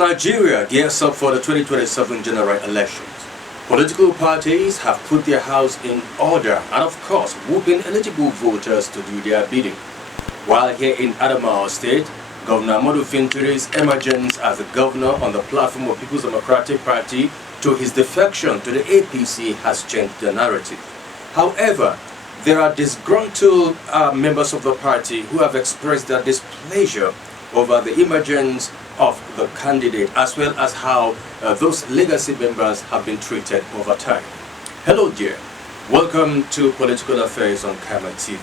Nigeria gears up for the 2027 general elections, political parties have put their house in order and, of course, whooping eligible voters to do their bidding. While here in Adamawa State, Governor Amadu Finture's emergence as a governor on the platform of People's Democratic Party to his defection to the APC has changed the narrative. However, there are disgruntled members of the party who have expressed their displeasure over the emergence of the candidate, as well as how those legacy members have been treated over time. Hello dear, welcome to Political Affairs on Kama TV.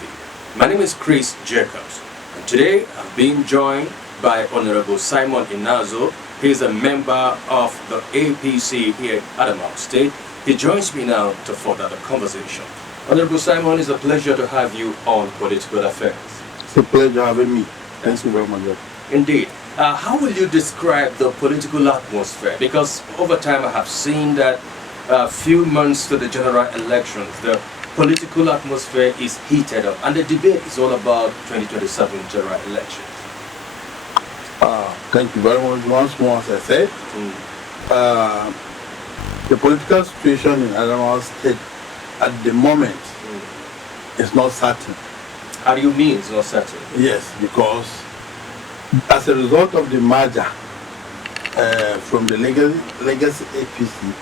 My name is Chris Jacobs, and today I'm being joined by Honorable Simon Inazo. He is a member of the APC here in Adamawa State. He joins me now to further the conversation. Honorable Simon, it's a pleasure to have you on Political Affairs. It's a pleasure having me. Thank you very much. Indeed. How will you describe the political atmosphere? Because over time I have seen that a few months to the general elections, the political atmosphere is heated up, and the debate is all about 2027 general elections. Thank you very much. Once more, as I said, the political situation in Adamawa State at the moment is not certain. How do you mean it's not certain? Yes, because as a result of the merger from the legacy APC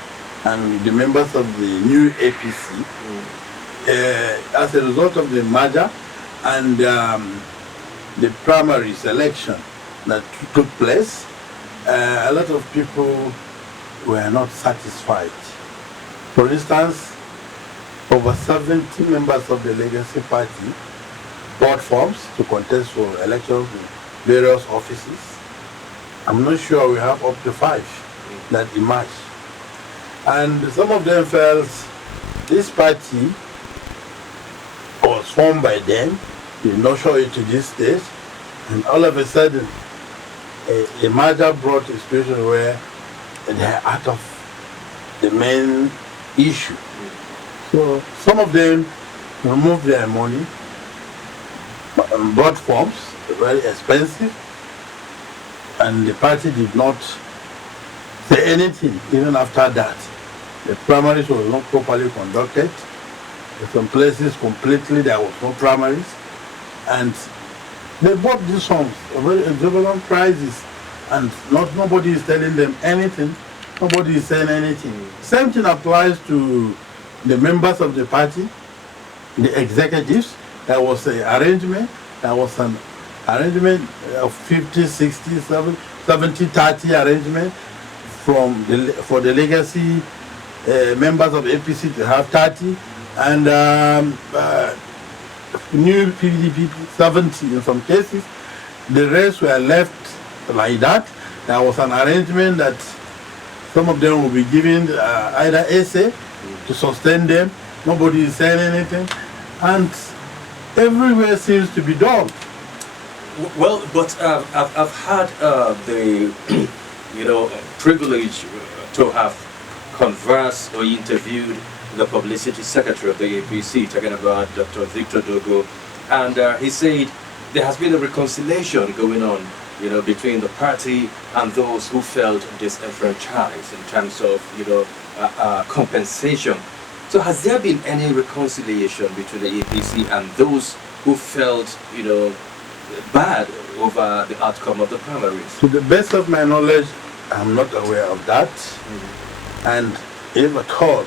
and the members of the new APC, as a result of the merger and the primary selection that took place, a lot of people were not satisfied. For instance, over 70 members of the legacy party bought forms to contest for elections in various offices. I'm not sure we have up to 5 that emerged. And some of them felt this party was formed by them, did not show it to this stage, and all of a sudden a merger brought a situation where they are out of the main issue. So some of them removed their money and bought forms, very expensive, and the party did not say anything even after that. The primaries were not properly conducted. In some places completely there was no primaries, and they bought these homes at very exorbitant prices, and nobody is telling them anything. Nobody is saying anything. Same thing applies to the members of the party, the executives. There was an arrangement. There was an arrangement of 50, 60, 70, 30 arrangement for the legacy members of APC to have 30, and new PDP 70 in some cases. The rest were left like that. There was an arrangement that some of them will be given either essay to sustain them. Nobody is saying anything, and everywhere seems to be dull. Well, but I've had the privilege to have conversed or interviewed the publicity secretary of the APC, talking about Dr. Victor Dogo, and he said there has been a reconciliation going on, between the party and those who felt disenfranchised in terms of, compensation. So has there been any reconciliation between the APC and those who felt, bad over the outcome of the primaries? To the best of my knowledge, I'm not aware of that. And if at all,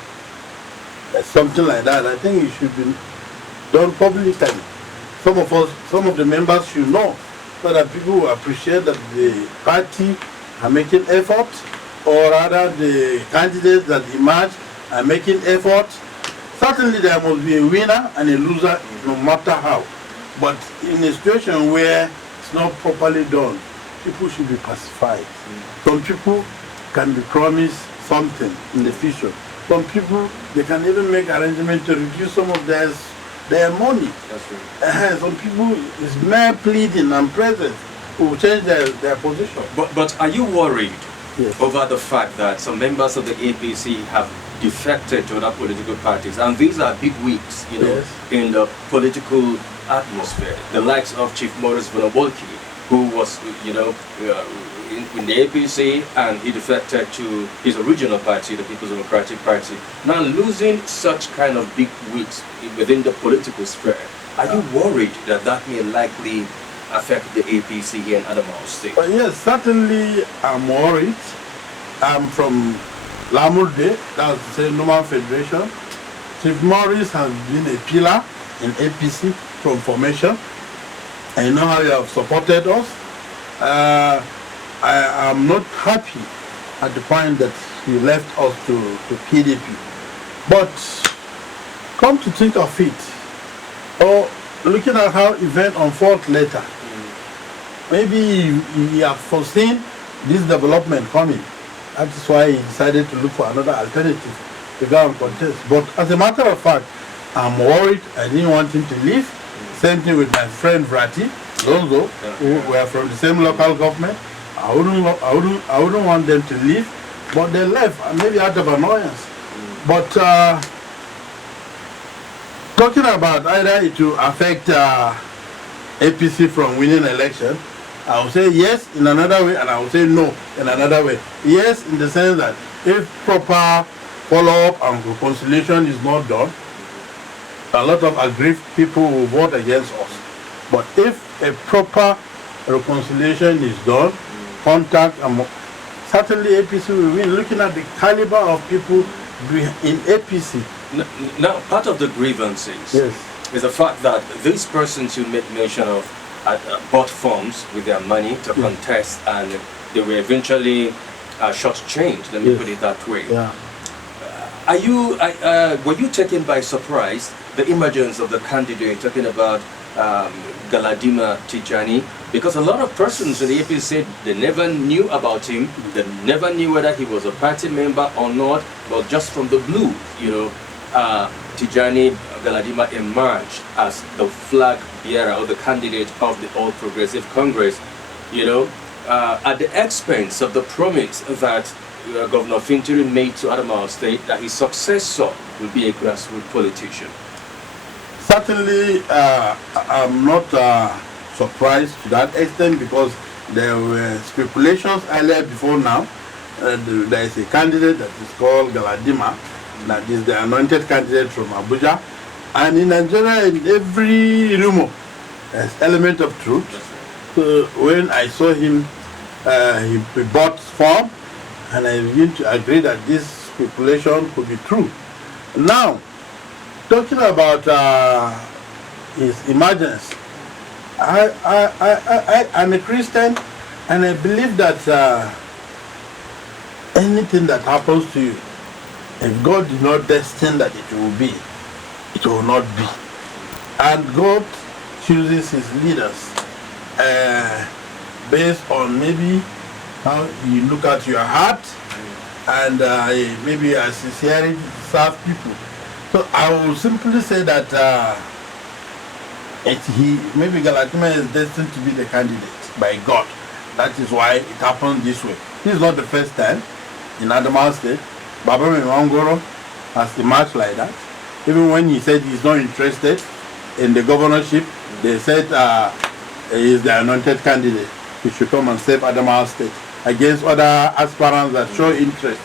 something like that, I think it should be done publicly. Some of the members should know, so that people will appreciate that the party are making effort, or rather the candidates that emerge are making effort. Certainly there must be a winner and a loser, no matter how. But in a situation where it's not properly done, people should be pacified. Some people can be promised something in the future. Some people, they can even make arrangements to reduce some of their money. That's right. Some people, it's mere pleading and presence who will change their position. But are you worried Yes. over the fact that some members of the APC have defected to other political parties, and these are big wigs, Yes. in the political atmosphere, the likes of Chief Morris Bonabolki, who was, in the APC, and he defected to his original party, the People's Democratic Party. Now losing such kind of big wigs within the political sphere, are you worried that that may likely affect the APC here in Adamawa State? Yes, certainly I'm worried. I'm from Lamurde, that's the Normal Federation. Chief Morris has been a pillar in APC from formation. I know how you have supported us. I am not happy at the point that he left us to PDP. But come to think of it, or looking at how events unfold later, maybe he have foreseen this development coming. That is why he decided to look for another alternative to go and contest. But as a matter of fact, I'm worried. I didn't want him to leave. Same thing with my friend Vrati Zonzo, who were from the same local government. I wouldn't want them to leave, but they left, maybe out of annoyance. But talking about either it will affect APC from winning election, I will say yes in another way, and I will say no in another way. Yes, in the sense that if proper follow-up and reconciliation is not done, a lot of aggrieved people will vote against us. But if a proper reconciliation is done, contact, and certainly APC will win. Looking at the caliber of people in APC. Now, part of the grievances is the fact that these persons you make mention of bought forms with their money to contest, and they were eventually shortchanged. Let me put it that way. Yeah. Were you taken by surprise the emergence of the candidate, talking about Galadima Tijani? Because a lot of persons in the APC said they never knew about him, they never knew whether he was a party member or not, but just from the blue, Tijani Galadima emerged as the flag bearer or the candidate of the All Progressive Congress, at the expense of the promise that Governor Fintiri made to Adamawa State that his successor will be a grassroots politician. Certainly, I'm not surprised to that extent, because there were speculations earlier before now. There is a candidate that is called Galadima, that is the anointed candidate from Abuja. And in Nigeria, in every rumor, there's element of truth. So when I saw him, he bought form, and I begin to agree that this speculation could be true. Now, talking about his emergence, I'm a Christian, and I believe that anything that happens to you, if God did not destine that it will be, it will not be. And God chooses his leaders based on maybe how you look at your heart, and maybe a sincerity to serve people. So I will simply say that maybe Galadima is destined to be the candidate by God. That is why it happened this way. This is not the first time in Adamawa State. Baba Mangoro has emerged like that. Even when he said he's not interested in the governorship, they said he is the anointed candidate. He should come and save Adamawa State against other aspirants that show interest.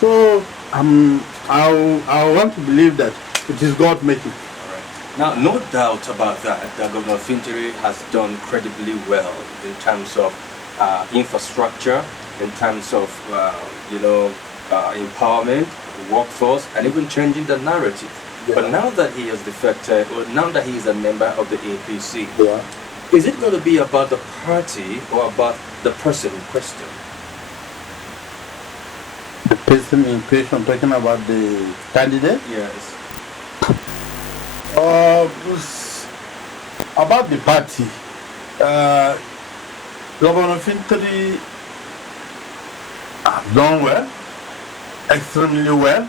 So I want to believe that it is God making. Now, no doubt about that Governor Fintiri has done incredibly well in terms of infrastructure, in terms of empowerment, workforce, and even changing the narrative. Yeah. But now that he has defected, or now that he is a member of the APC, is it going to be about the party or about the person in question? The person in question, talking about the candidate? Yes. About the party, Governor Fintiri has done well, extremely well,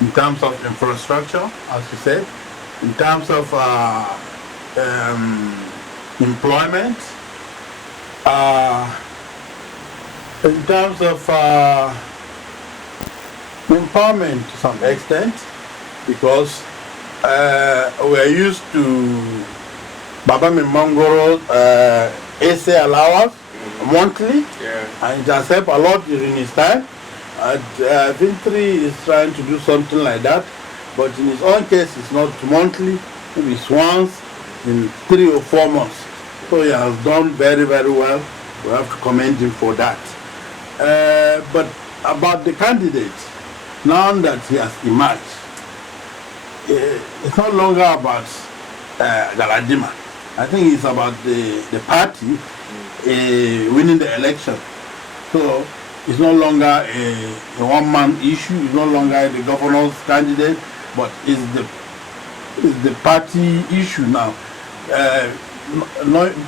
in terms of infrastructure, as you said, in terms of employment, in terms of empowerment to some extent, because we are used to Baba Mangoro's essay allowance monthly, Yeah. and it has helped a lot during his time. Vintry is trying to do something like that, but in his own case, it's not monthly, maybe it's once in 3 or 4 months. So he has done very, very well. We have to commend him for that. But about the candidate, now that he has emerged, it's no longer about Galadima. I think it's about the party winning the election. So it's no longer a one-man issue. It's no longer the governor's candidate, but it's the party issue now.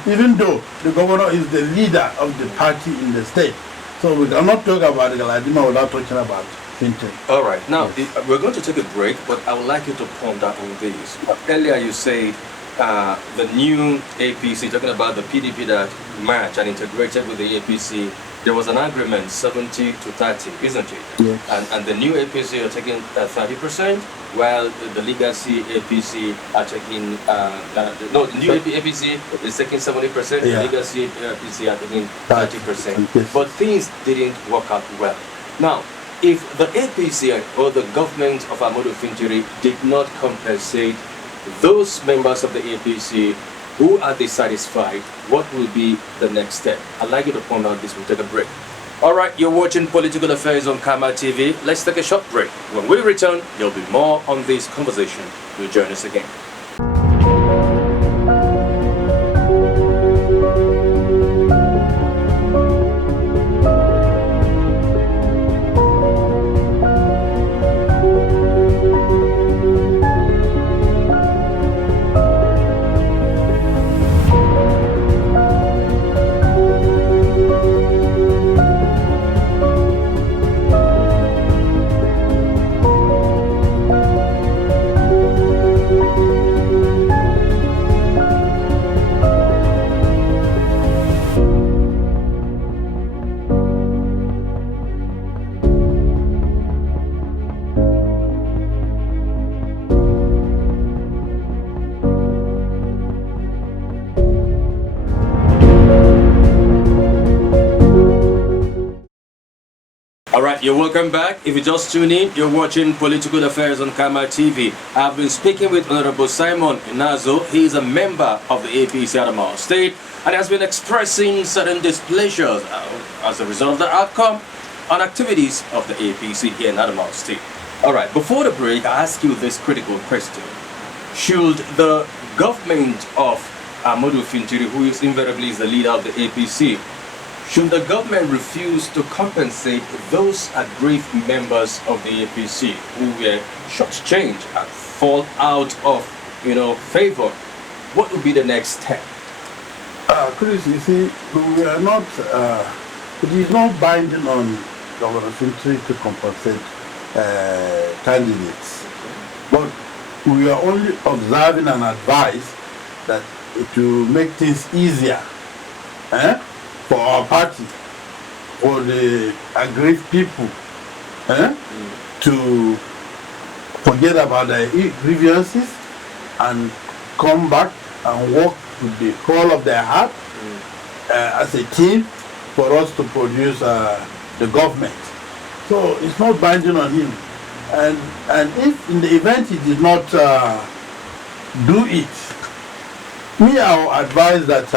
Even though the governor is the leader of the party in the state, so we cannot talk about Galadima without talking about Fintan. All right. Now, we're going to take a break, but I would like you to ponder on this. Earlier you said the new APC, talking about the PDP that merged and integrated with the APC, there was an agreement 70 to 30, isn't it? Yes. And the new APC are taking 30%, while the legacy APC are taking, the new APC is taking 70%, Yeah. the legacy APC are taking 30%. Yes. But things didn't work out well. Now, if the APC or the government of Ahmadu Fintiri did not compensate those members of the APC who are dissatisfied, what will be the next step? I'd like you to point out this. We'll take a break. All right, you're watching Political Affairs on Kama TV. Let's take a short break. When we return, there'll be more on this conversation. You'll join us again. Alright, you're welcome back. If you just tune in, you're watching Political Affairs on Kama TV. I've been speaking with Honorable Simon Inazo. He is a member of the APC Adamawa State and has been expressing certain displeasure as a result of the outcome on activities of the APC here in Adamawa State. Alright, before the break, I ask you this critical question. Should the government of Ahmadu Fintiri, who is invariably the leader of the APC, should the government refuse to compensate those aggrieved members of the APC who were shortchanged and fall out of, favor? What would be the next step? Chris, you see, we are not, it is not binding on Governor Fintiri to compensate candidates. But we are only observing and advise that it will make things easier for our party, for the aggrieved people, to forget about their grievances and come back and work with the whole of their heart as a team for us to produce the government. So it's not binding on him. And if in the event he did not do it, me I will advise that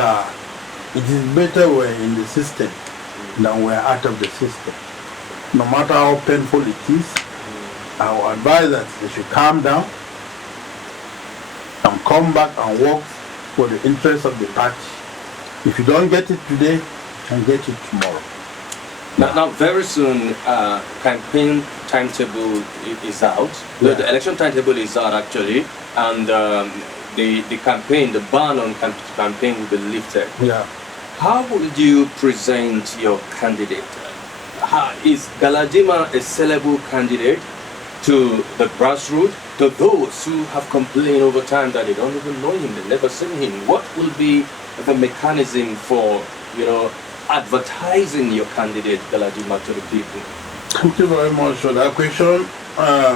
it is better we're in the system than we're out of the system. No matter how painful it is, I will advise that they should calm down and come back and work for the interests of the party. If you don't get it today, you can get it tomorrow. Now very soon, campaign timetable is out. Yeah. The election timetable is out actually, and the campaign, the ban on campaign will be lifted. Yeah. How would you present your candidate? Is Galadima a sellable candidate to the grassroots, to those who have complained over time that they don't even know him, they've never seen him? What will be the mechanism for, advertising your candidate, Galadima, to the people? Thank you very much for that question,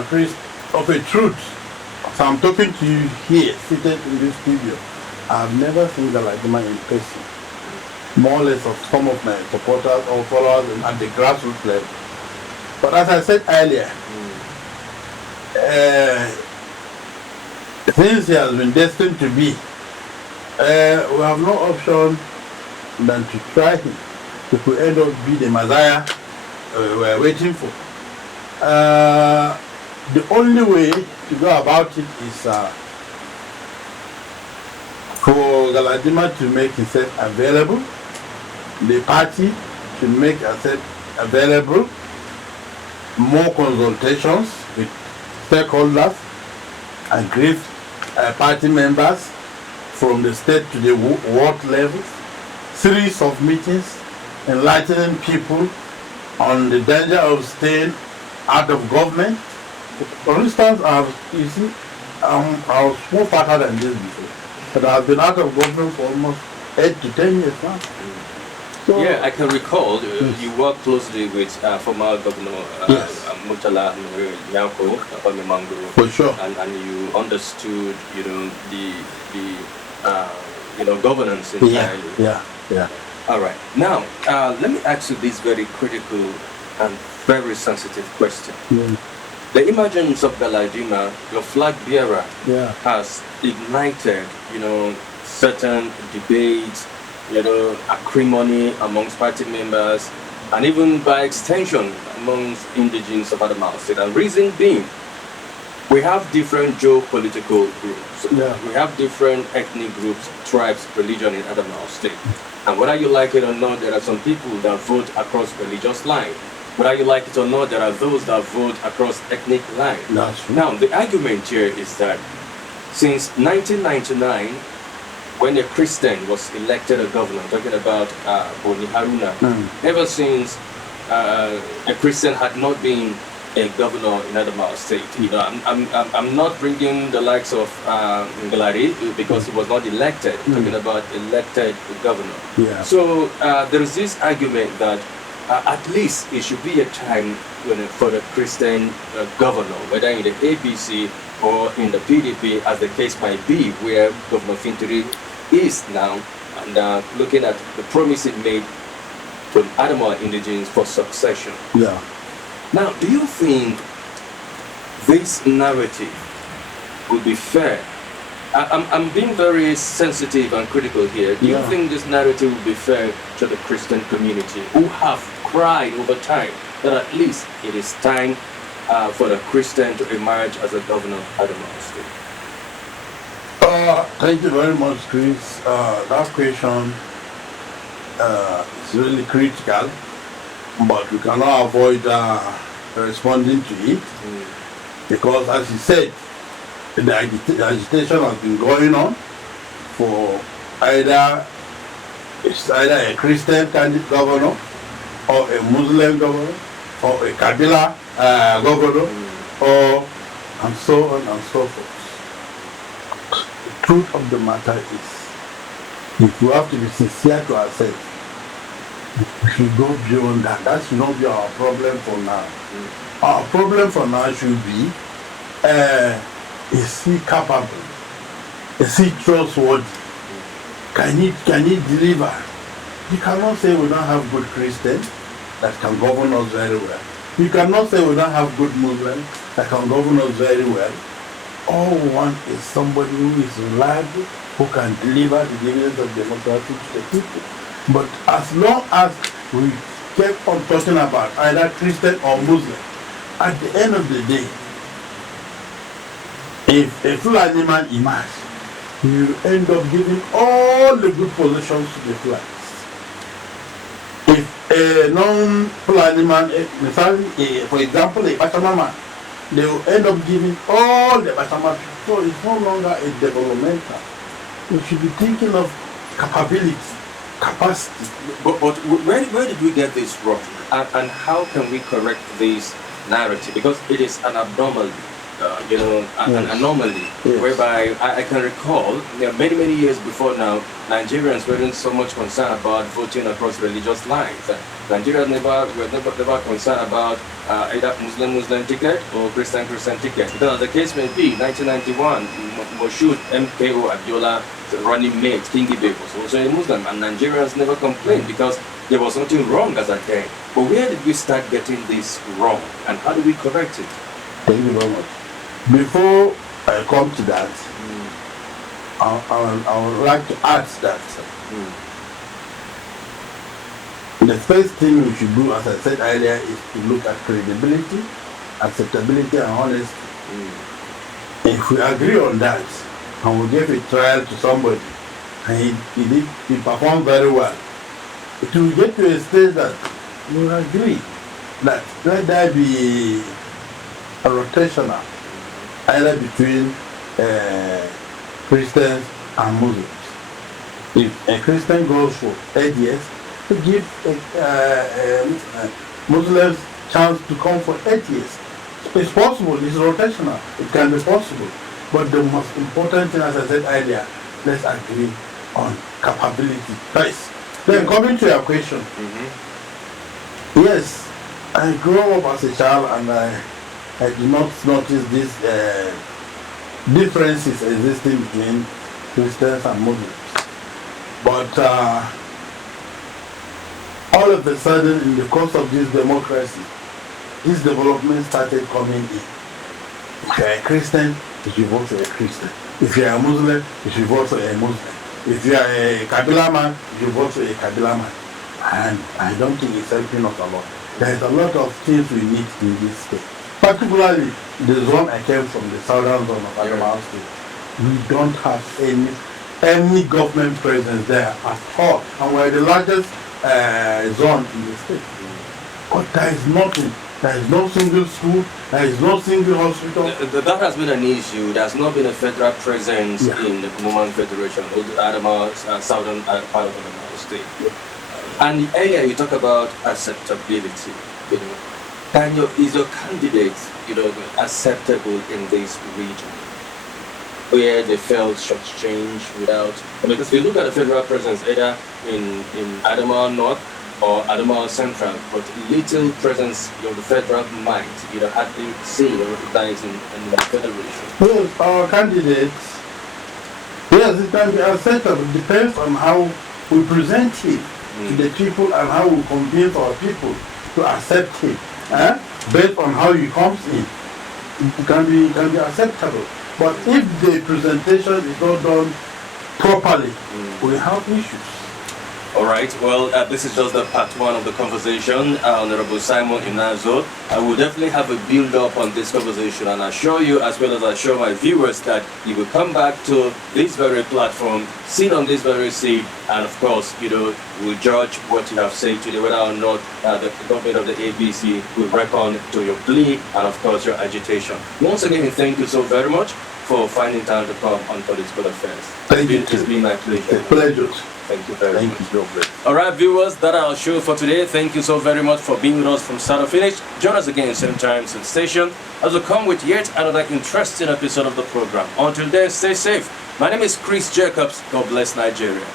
Chris. Of a truth, so I'm talking to you here, seated in this studio. I've never seen Galadima in person. more or less of some of my supporters or followers at the grassroots level. But as I said earlier, since he has been destined to be, we have no option than to try him. If we end up be the Messiah we are waiting for. The only way to go about it is for Galadima to make himself available, the party to make itself available, more consultations with stakeholders, agreed party members from the state to the ward levels, series of meetings enlightening people on the danger of staying out of government. For instance, I was more fatter than this before, but I've been out of government for almost 8 to 10 years now. So, yeah, I can recall you worked closely with former Governor Murtala Nyako Mangoro. For sure. And you understood, the governance entirely. Yeah. All right. Now, let me ask you this very critical and very sensitive question. The emergence of Galadima, your flag bearer, has ignited, certain debates, acrimony amongst party members, and even by extension amongst indigenes of Adamawa State. And reason being, we have different geopolitical groups. We have different ethnic groups, tribes, religion in Adamawa State. And whether you like it or not, there are some people that vote across religious lines. Whether you like it or not, there are those that vote across ethnic lines. Now, the argument here is that since 1999, when a Christian was elected a governor, talking about Boni Haruna, ever since a Christian had not been a governor in Adamawa State. I'm not bringing the likes of Ngalari because he was not elected. Talking about elected governor. So there is this argument that at least it should be a time for the Christian governor, whether in the APC or in the PDP, as the case might be, where Governor Fintiri is now, and looking at the promise it made to Adamawa indigenes for succession. Now, do you think this narrative would be fair? I'm being very sensitive and critical here. Do you think this narrative would be fair to the Christian community who have cried over time that at least it is time for the Christian to emerge as a governor of Adamawa State? Thank you very much, Chris. That question is really critical, but we cannot avoid responding to it because, as you said, the agitation has been going on for either a Christian candidate governor or a Muslim governor or a Kabila governor and so on and so forth. The truth of the matter is, if we have to be sincere to ourselves, we should go beyond that. That should not be our problem for now. Our problem for now should be, is he capable? Is he trustworthy? Can he deliver? You cannot say we don't have good Christians that can govern us very well. You cannot say we don't have good Muslims that can govern us very well. All we want is somebody who is reliable, who can deliver the dividends of democracy to the people. But as long as we keep on talking about either Christian or Muslim, at the end of the day, if a Fulani man emerges, he will end up giving all the good positions to the Fulanis. If a non-Fulani man, for example, a Bachama man, they will end up giving all the Bachama people. So it's no longer a developmental. We should be thinking of capability, capacity. But where did we get this wrong? And how can we correct this narrative? Because it is an abnormality. an anomaly, Yes. whereby I can recall many years before now, Nigerians weren't so much concerned about voting across religious lines. Nigerians were never concerned about either Muslim ticket or Christian ticket. Because as the case may be, 1991, Moshood MKO Abiola, the running mate, Kingi Bey, was also a Muslim, and Nigerians never complained because there was nothing wrong as at then. But where did we start getting this wrong, and how do we correct it? Thank you very much. Before I come to that, I would like to add that the first thing we should do, as I said earlier, is to look at credibility, acceptability, and honesty. If we agree on that, and we give a trial to somebody, and he performed very well, it will get to a stage that we will agree that let there be a rotational, either between Christians and Muslims. If a Christian goes for 8 years, to give Muslims chance to come for 8 years. It's possible, it's rotational, it can be possible. But the most important thing, as I said earlier, let's agree on capability first. Then coming to your question, yes, I grew up as a child and I did not notice these differences existing between Christians and Muslims. But all of a sudden, in the course of this democracy, this development started coming in. If you are a Christian, you should vote for a Christian. If you are a Muslim, you should vote for a Muslim. If you are a Kabila man, you should vote for a Kabila man. And I don't think it's helping us a lot. There is a lot of things we need in this state. Particularly the zone I came from, the southern zone of Adamawa State. We don't have any government presence there at all. And we're the largest zone in the state. But there is nothing. There is no single school, there is no single hospital. That has been an issue. There has not been a federal presence in the Kumoman Federation, or the Adamawa, southern part of Adamawa State. And earlier you talk about acceptability. Daniel, is your candidate, acceptable in this region, where they felt shortchanged without? Because if you look at the federal presence, either in Adamawa North or Adamawa Central, but little presence of the federal might, hardly seen or recognized in the federation. Yes, our candidates, yes, it can be acceptable. It depends on how we present him to the people and how we convince our people to accept him. Based on how he comes in, it can be acceptable. But if the presentation is not done properly, we have issues. All right, well, this is just the part one of the conversation. Honorable Simon Inazo, I will definitely have a build-up on this conversation, and I assure you, as well as I assure my viewers, that you will come back to this very platform, sit on this very seat, and of course, we'll judge what you have said today, whether or not the government of the ABC will reckon to your plea and, of course, your agitation. Once again, thank you so very much for finding time to come on Political Affairs. Thank you. It's been my pleasure. A pleasure. Thank you very much. Thank you. All right, viewers, that's our show for today. Thank you so very much for being with us from start to finish. Join us again same time, same station, as we come with yet another interesting episode of the program. Until then, stay safe. My name is Chris Jacobs. God bless Nigeria.